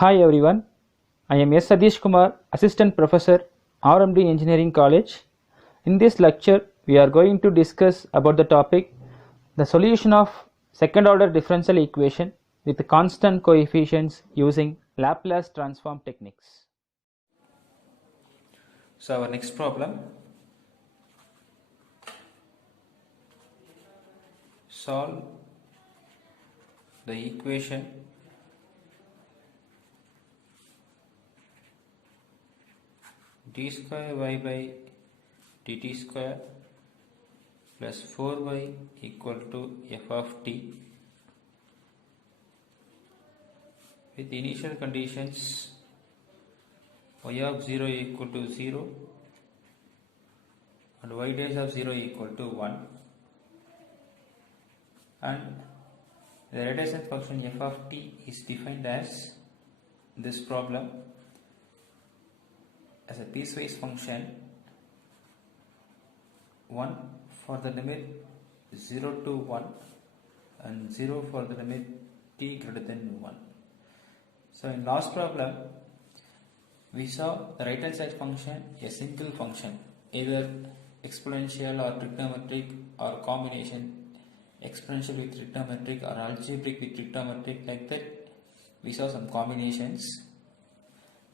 Hi everyone, I am S. Sadish Kumar, Assistant Professor, RMD Engineering College. In this lecture, we are going to discuss about the topic the solution of second order differential equation with constant coefficients using Laplace transform techniques. So our next problem, solve the equation d square y by dt square plus 4y equal to f of t with initial conditions y of 0 equal to 0 and y dash of 0 equal to 1, and the radiation function f of t is defined as this problem as a piecewise function 1 for the limit 0 to 1 and 0 for the limit t greater than 1. So in last problem we saw the right hand side function a single function, either exponential or trigonometric or combination exponential with trigonometric or algebraic with trigonometric, like that we saw some combinations.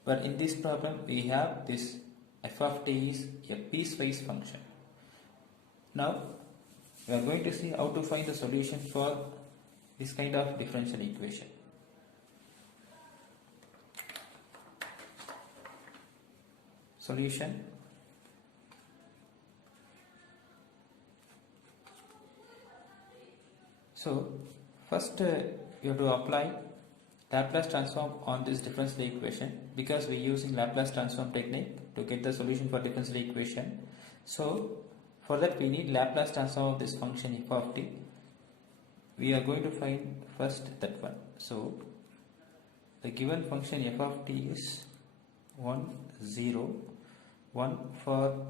But in this problem we have this f of t is a piecewise function. Now we are going to see how to find the solution for this kind of differential equation. Solution. So first you have to apply Laplace transform on this differential equation, because we are using Laplace transform technique to get the solution for differential equation. So for that we need Laplace transform of this function f of t. We are going to find first that one. So the given function f of t is 1 0 1 for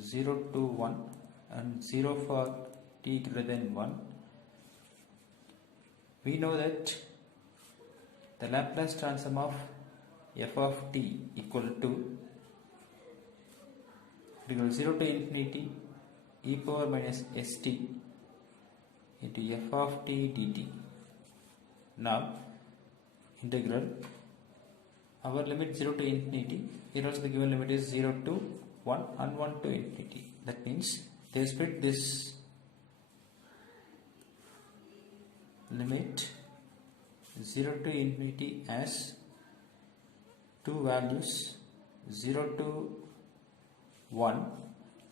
0 to 1 and 0 for t greater than 1. We know that the Laplace transform of f of t equal to 0 to infinity e power minus st into f of t dt. Now integral our limit 0 to infinity, here also the given limit is 0 to 1 and 1 to infinity. That means they split this limit 0 to infinity as two values, 0 to 1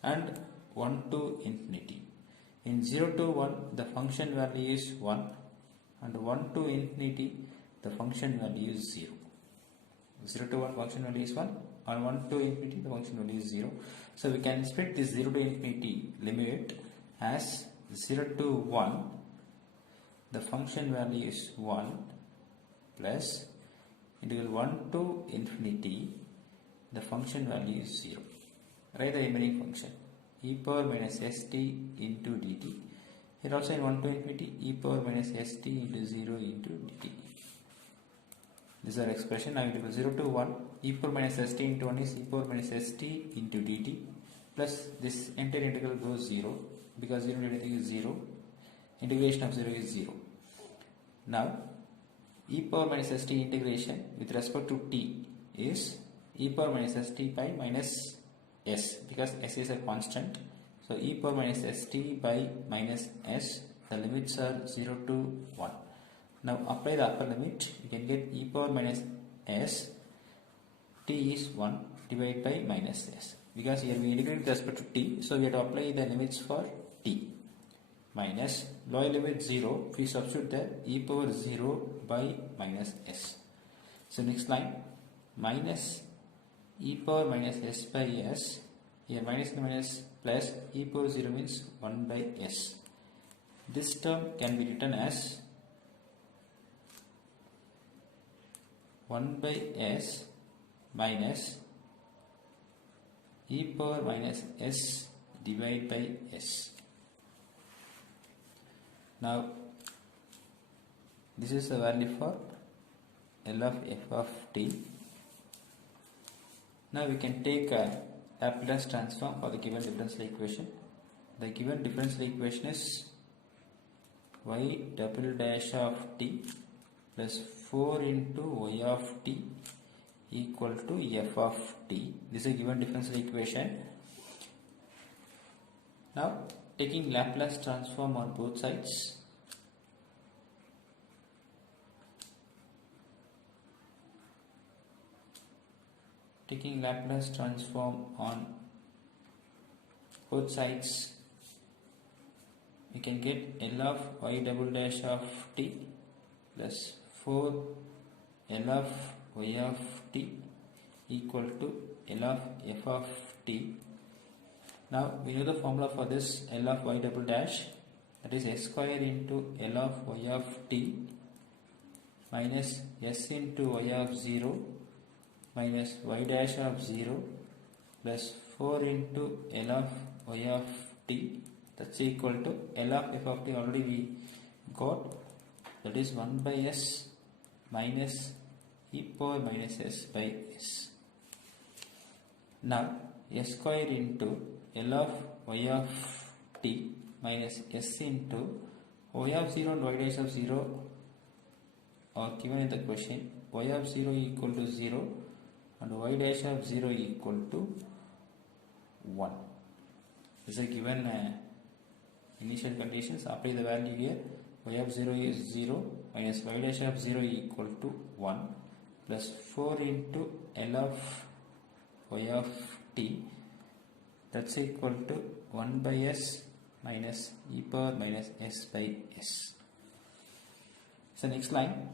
and 1 to infinity. In 0 to 1 the function value is 1 and 1 to infinity the function value is 0. 0 to 1 function value is 1 and 1 to infinity the function value is 0. So we can split this 0 to infinity limit as 0 to 1 the function value is 1 plus integral 1 to infinity the function value is 0. Write the remaining function e power minus st into dt. Here also in 1 to infinity e power minus st into 0 into dt. This is our expression. Now integral 0 to 1 e power minus st into 1 is e power minus st into dt, plus this entire integral goes 0 because 0 into anything is 0. Integration of 0 is 0. Now e power minus st integration with respect to t is e power minus st by minus s, because s is a constant. So e power minus st by minus s, the limits are 0 to 1. Now apply the upper limit, you can get e power minus s, t is 1 divided by minus s, because here we integrate with respect to t, so we have to apply the limits for t. Minus lower limit 0, we substitute there e power 0 by minus s. So next line minus e power minus s by s, here minus plus e power 0 means 1 by s. This term can be written as 1 by s minus e power minus s divided by s. Now this is the value for L of f of t. Now we can take a Laplace transform for the given differential equation. The given differential equation is y double dash of t plus 4 into y of t equal to f of t. This is a given differential equation. Now taking Laplace transform on both sides, taking Laplace transform on both sides, we can get L of y double dash of t plus 4 L of y of t equal to L of f of t. Now we know the formula for this L of y double dash, that is s square into L of y of t minus s into y of 0 minus y dash of 0 plus 4 into L of y of t, that's equal to L of f of t already we got, that is 1 by s minus e power minus s by s. Now s square into L of y of t minus s into y of 0 and y dash of 0 are given in the question. Y of 0 equal to 0 and y dash of 0 equal to 1. This is given initial conditions. Apply the value here. Y of 0 is 0 minus y dash of 0 equal to 1 plus 4 into L of y of t, that's equal to 1 by s minus e power minus s by s. So next line,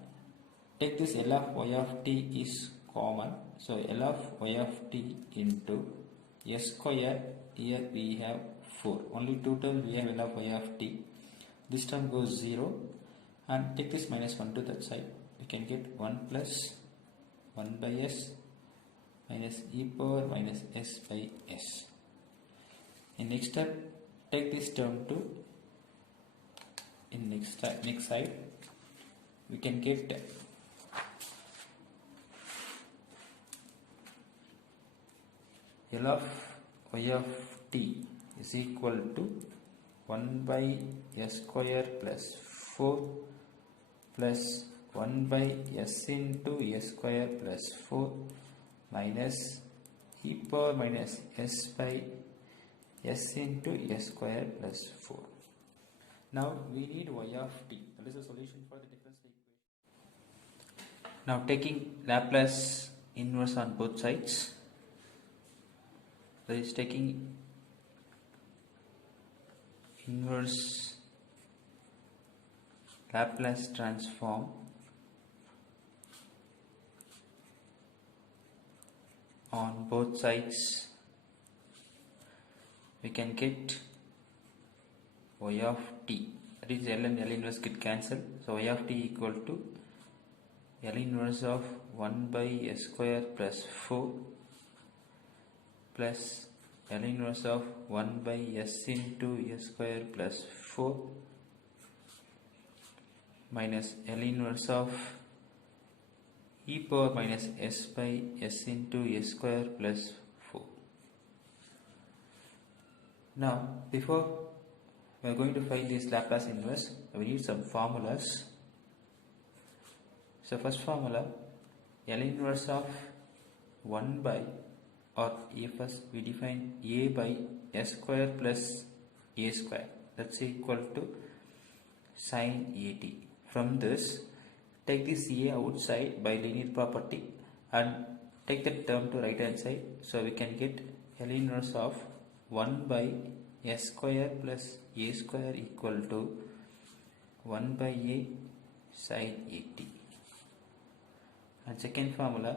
take this L of y of t is common, so L of y of t into s square, here we have 4, only two terms we have L of y of t, this term goes 0 and take this minus 1 to that side, we can get 1 plus 1 by s minus e power minus s by s. In next step, take this term to in next side, we can get L of y of t is equal to 1 by s square plus 4 plus 1 by s into s square plus 4 minus e power minus s by s into s square plus 4. Now we need y of t, that is the solution for the differential equation. Now taking Laplace inverse on both sides, that is taking inverse Laplace transform on both sides, we can get y of t, that is L and L inverse get cancelled, so y of t equal to L inverse of 1 by s square plus 4 plus L inverse of 1 by s into s square plus 4 minus L inverse of e power minus s by s into s square plus 4. Now before we are going to find this Laplace inverse, we need some formulas. So first formula, L inverse of 1 by, or first we define a by s square plus a square, that's equal to sin at. From this, take this a outside by linear property and take that term to right hand side, so we can get L inverse of 1 by s square plus a square equal to 1 by a sin at. And second formula,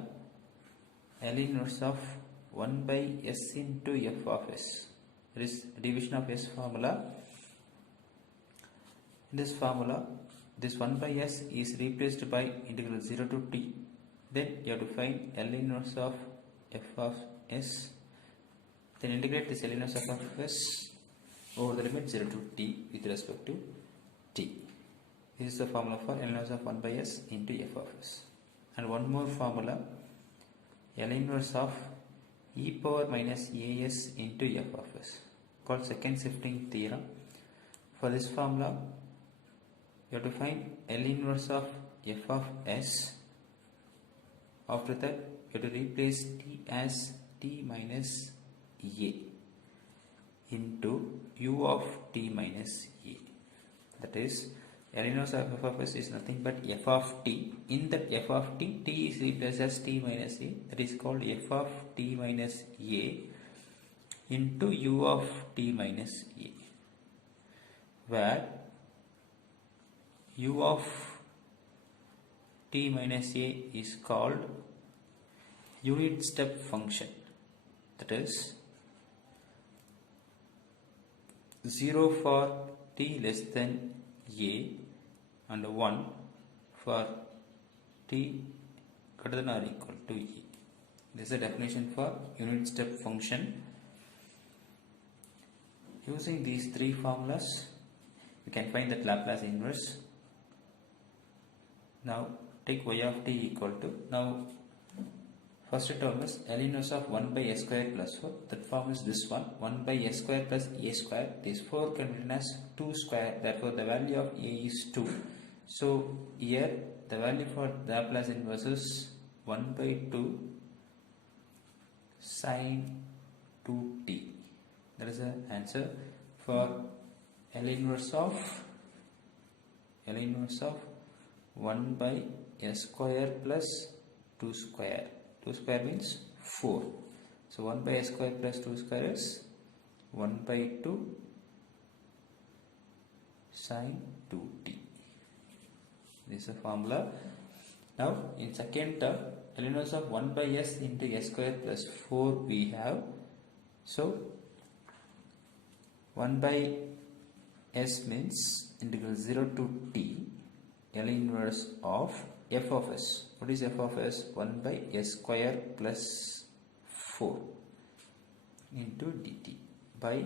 L inverse of 1 by s into f of s, that is division of s formula. In this formula, this 1 by s is replaced by integral 0 to t, then you have to find L inverse of f of s, then integrate this L inverse of s over the limit 0 to t with respect to t. This is the formula for L inverse of 1 by s into f of s. and one more formula, L inverse of e power minus as into f of s, called second shifting theorem. For this formula, you have to find L inverse of f of s. After that, you have to replace t as t minus a into u of t minus a. That is, L inverse of f of s is nothing but f of t. In that f of t, t is replaced as t minus a. That is called f of t minus a into u of t minus a, where u of t minus a is called unit step function. That is 0 for t less than a and 1 for t greater than or equal to e. This is the definition for unit step function. Using these three formulas, we can find that Laplace inverse. Now take y of t equal to, now first term is L inverse of 1 by s square plus 4. That form is this one, 1 by s square plus a square. This 4 can be written as 2 square. Therefore, the value of a is 2. So here the value for the Laplace inverse is 1 by 2 sine 2t. That is the answer for L inverse of 1 by s square plus 2 square. 2 square means 4. So 1 by s square plus 2 square is 1 by 2 sine 2t. This is the formula. Now in second term, L inverse of 1 by s into s square plus 4 we have. So 1 by s means integral 0 to t L inverse of f of s. What is f of s? 1 by s square plus 4 into dt by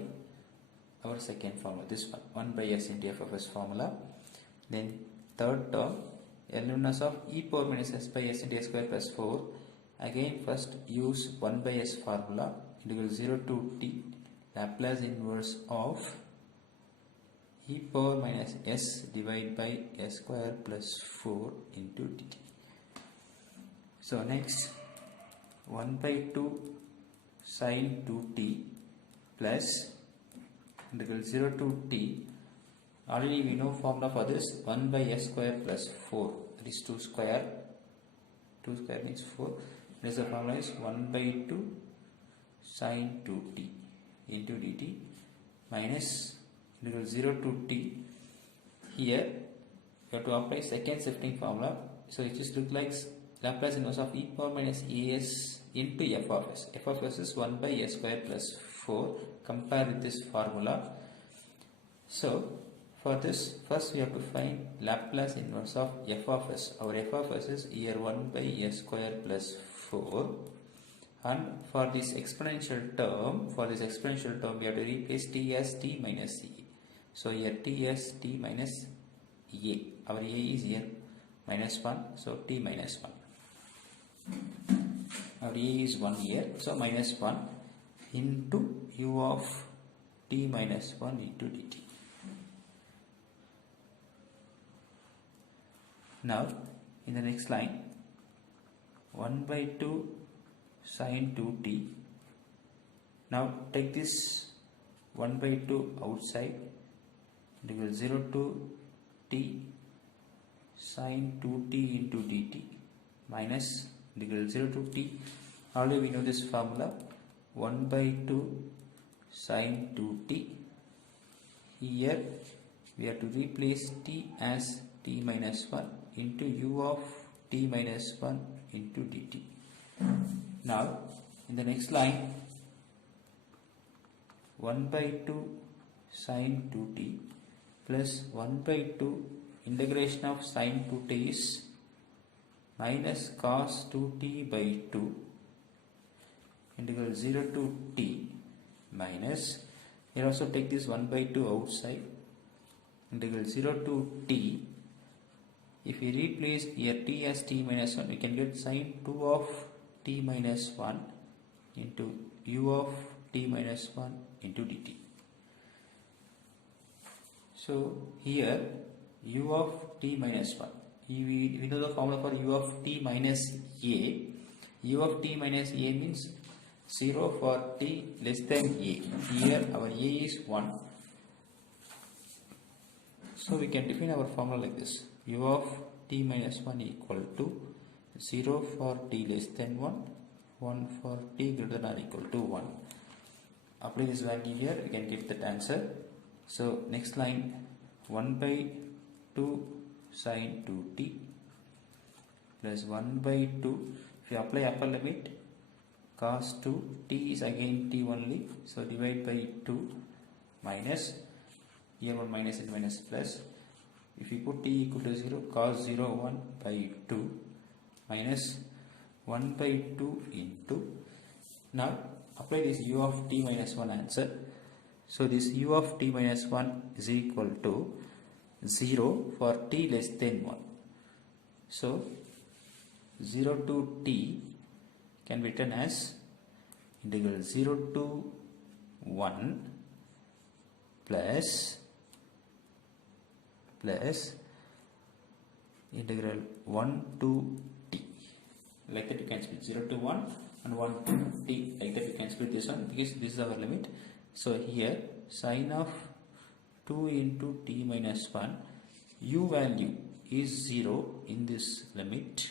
our second formula, this one, 1 by s into f of s formula. Then third term, L inverse of e power minus s by s into s square plus 4. Again first use 1 by s formula, integral 0 to t Laplace inverse of e power minus s divided by s square plus 4 into dt. So next, 1 by 2 sine 2t plus integral 0 to t. Already we know formula for this, 1 by s square plus 4. That is 2 square. 2 square means 4. This the formula is 1 by 2 sine 2t into dt minus integral 0 to t. Here you have to apply second shifting formula. So it just looks like Laplace inverse of e power minus as into f of s. F of s is 1 by s square plus 4. Compare with this formula. So for this, first we have to find Laplace inverse of f of s. Our f of s is here 1 by s square plus 4. And for this exponential term, we have to replace t as t minus e. So here t as t minus a. Our a is here minus 1. So t minus 1. Our a is 1 here. So minus 1 into u of t minus 1 into dt. Now in the next line, 1 by 2 sine 2t. Now take this 1 by 2 outside, integral 0 to t sine 2t into dt minus integral 0 to t. Already we know this formula, 1 by 2 sine 2t. Here we have to replace t as t minus 1 into u of t minus 1 into dt. Now in the next line, 1 by 2 sine 2t plus 1 by 2 integration of sine 2t is minus cos 2t by 2 integral 0 to t minus, here also take this 1 by 2 outside, integral 0 to t if we replace here t as t minus 1, we can get sin 2 of t minus 1 into u of t minus 1 into dt. So here u of t minus 1, we know the formula for u of t minus a. U of t minus a means 0 for t less than a. Here our a is 1. So we can define our formula like this: u of t minus 1 equal to 0 for t less than 1, 1 for t greater than or equal to 1. Apply this value here, we can get that answer. So next line, 1 by 2 sin 2t plus 1 by 2. If you apply upper limit, cos 2 t is again t only, so divide by 2 minus, here 1 minus and minus plus. If you put t equal to 0, cos 0 1 by 2 minus 1 by 2 into, now apply this u of t minus 1 answer. So this u of t minus 1 is equal to 0 for t less than 1. So 0 to t can be written as integral 0 to 1 plus integral 1 to t. Like that you can split 0 to 1 and 1 to t. Like that you can split this one because this is our limit. So here sin of 2 into t minus 1, u value is 0 in this limit,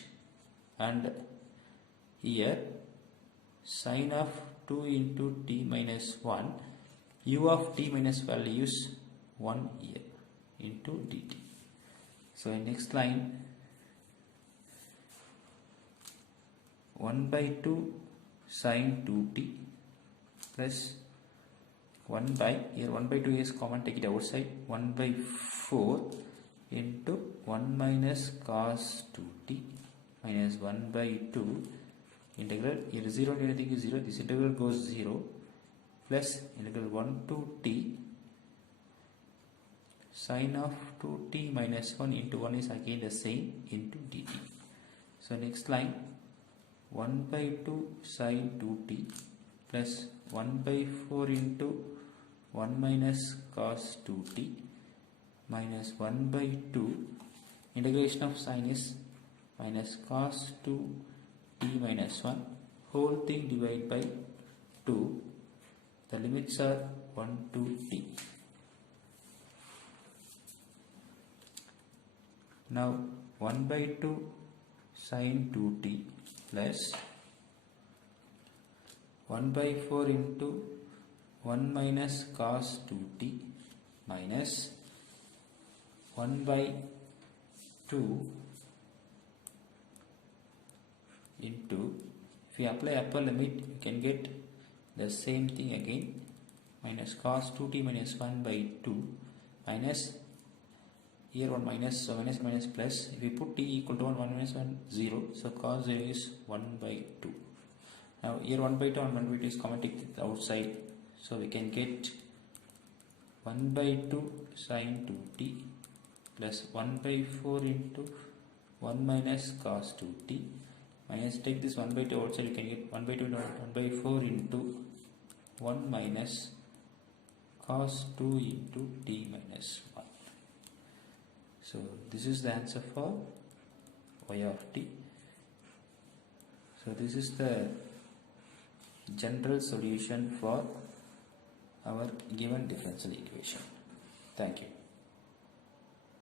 and here sin of 2 into t minus 1, u of t minus value is 1 here into dt. So in next line, 1 by 2 sin 2t plus 1 by, here 1 by 2 is common, take it outside, 1 by 4 into 1 minus cos 2t minus 1 by 2 integral, here 0 and anything is 0, this integral goes 0 plus integral 1 to t sin of 2t minus 1 into 1 is again the same into dt. So next line, 1 by 2 sin 2t plus 1 by 4 into 1 minus cos 2t minus 1 by 2, integration of sin is minus cos 2t minus 1, whole thing divided by 2, the limits are 1 to t. Now 1 by 2 sin 2t plus 1 by 4 into 1 minus cos 2t minus 1 by 2 into, if you apply upper limit, you can get the same thing again, minus cos 2t minus 1 by 2 minus, here 1 minus, so minus minus plus, if you put t equal to 1, 1 minus 1, 0, so cos 0 is 1 by 2. Now here 1 by 2 and 1 by 2 is common, take it outside, so we can get 1 by 2 sin 2t plus 1 by 4 into 1 minus cos 2t minus, take this 1 by 2 outside, you can get 1 by 2 1 by 4 into 1 minus cos 2 into t minus 1. So this is the answer for y of t. So this is the general solution for our given differential equation. Thank you.